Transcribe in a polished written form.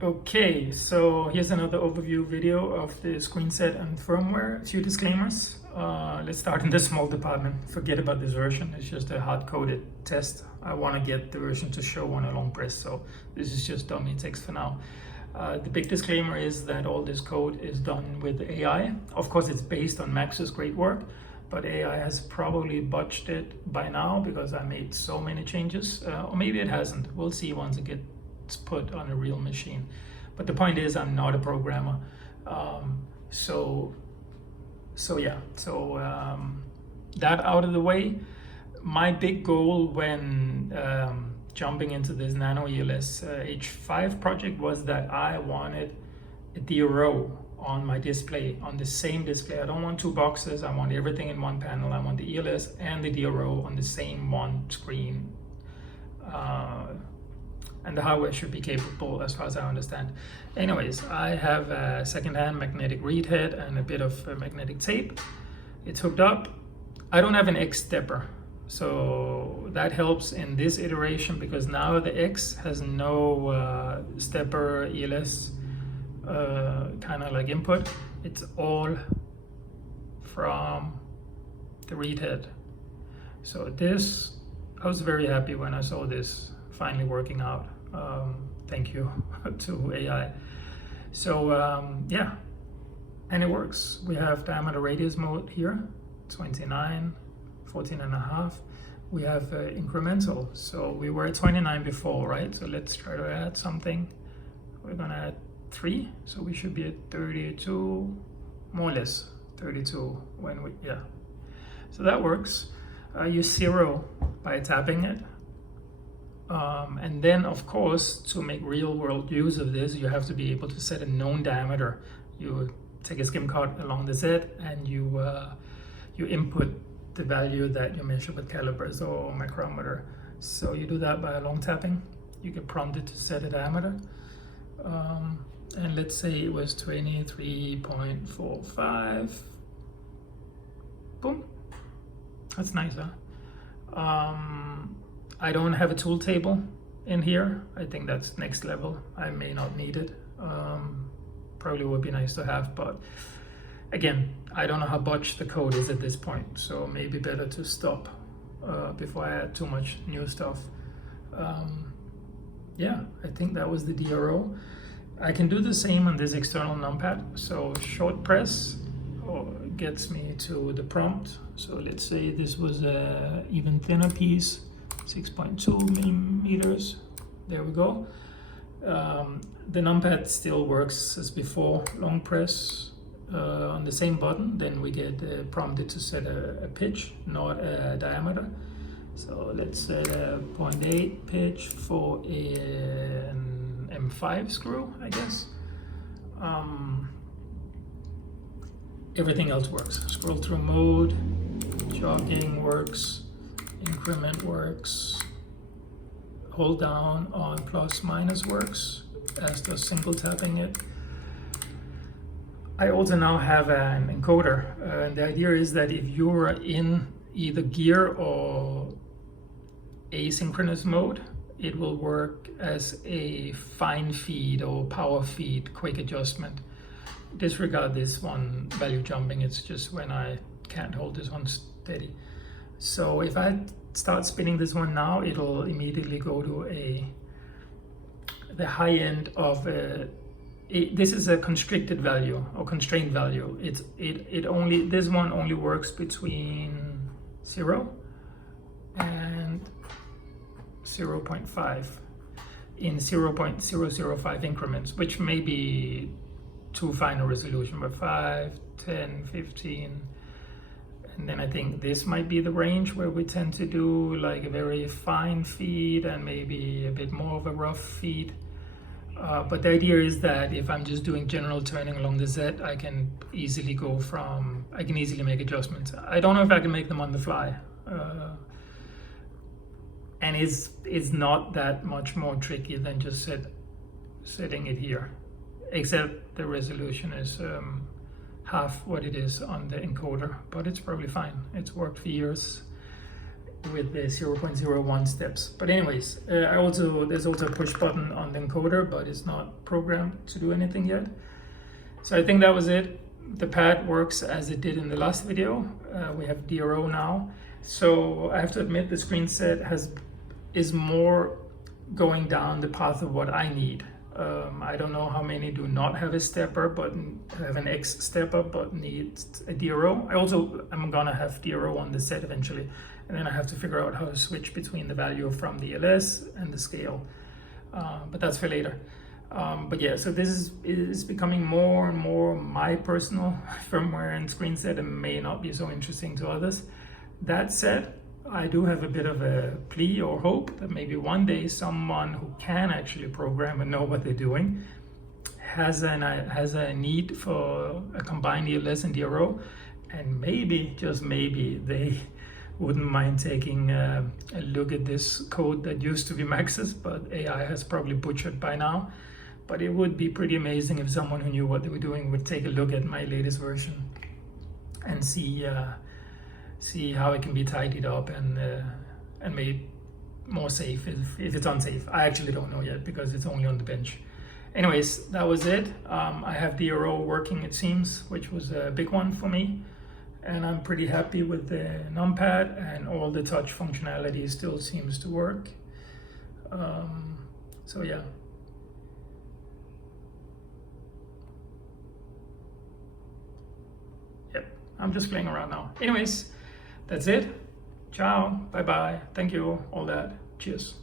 Okay, so here's another overview video of the screenset and firmware. A few disclaimers. Let's start in the small department. Forget about this version. It's just a hard-coded test. I want to get the version to show on a long press, so this is just dummy text for now. The big disclaimer is that all this code is done with AI. Of course, it's based on Max's great work, but AI has probably botched it by now because I made so many changes, or maybe it hasn't. We'll see once it gets put on a real machine. But the point is, I'm not a programmer. That out of the way, my big goal when jumping into this NanoELS H5 project was that I wanted a DRO on my display, on the same display. I don't want two boxes. I want everything in one panel. I want the ELS and the DRO on the same one screen. And the hardware should be capable as far as I understand. Anyways, I have a second-hand magnetic read head and a bit of magnetic tape. It's hooked up. I don't have an X stepper, so that helps in this iteration because now the X has no stepper ELS kind of like input. It's all from the read head. So this, I was very happy when I saw this finally working out. Thank you to AI. So yeah, and it works. We have diameter radius mode here, 29, 14.5. We have incremental. So we were at 29 before, right? So let's try to add something. We're gonna add 3, so we should be at 32, more or less 32 when we, yeah. So that works. You zero by tapping it. And then, of course, to make real-world use of this, you have to be able to set a known diameter. You take a skim card along the Z, and you input the value that you measure with calipers or micrometer. So you do that by long tapping. You get prompted to set a diameter. And let's say it was 23.45. Boom. That's nice, huh? I don't have a tool table in here. I think that's next level. I may not need it. Probably would be nice to have, but again, I don't know how botched the code is at this point, so maybe better to stop before I add too much new stuff. Yeah, I think that was the DRO. I can do the same on this external Numpad. So short press gets me to the prompt. So let's say this was a even thinner piece, 6.2 millimeters. There we go. The Numpad still works as before. Long press on the same button, then we get prompted to set a pitch, not a diameter. So let's set a 0.8 pitch for an M5 screw, I guess. Everything else works. Scroll through mode, jogging works, increment works, hold down on plus minus works, as does single tapping it. I also now have an encoder, and the idea is that if you're in either gear or asynchronous mode, it will work as a fine feed or power feed quick adjustment. Disregard this one value jumping, it's just when I can't hold this one steady. So if I start spinning this one now, it'll immediately go to the high end of this is a constricted value or constrained value. This one only works between 0 and 0.5 in 0.005 increments, which may be too fine a resolution, but 5, 10, 15. And then I think this might be the range where we tend to do like a very fine feed and maybe a bit more of a rough feed. But the idea is that if I'm just doing general turning along the Z, I can easily make adjustments. I don't know if I can make them on the fly. And it's not that much more tricky than just setting it here, except the resolution is half what it is on the encoder, but it's probably fine. It's worked for years. with the 0.01 steps. But anyways, there's also a push button on the encoder, but it's not programmed to do anything yet. So I think that was it. The pad works as it did in the last video. We have DRO now. So I have to admit the screenset is more going down the path of what I need. I don't know how many do not have a stepper but have an X stepper but need a DRO. I'm gonna have DRO on the set eventually, and then I have to figure out how to switch between the value from the ELS and the scale, but that's for later. But yeah, so this is becoming more and more my personal firmware and screenset, and may not be so interesting to others. That said, I do have a bit of a plea or hope that maybe one day someone who can actually program and know what they're doing has a need for a combined ELS and DRO, and maybe, just maybe, they wouldn't mind taking a look at this code that used to be Max's, but AI has probably butchered by now. But it would be pretty amazing if someone who knew what they were doing would take a look at my latest version and see how it can be tidied up and made more safe if it's unsafe. I actually don't know yet because it's only on the bench. Anyways, that was it. I have DRO working, it seems, which was a big one for me. And I'm pretty happy with the Numpad, and all the touch functionality still seems to work. So yeah. Yep, I'm just playing around now. Anyways, that's it. Ciao, bye bye, thank you, all that. Cheers.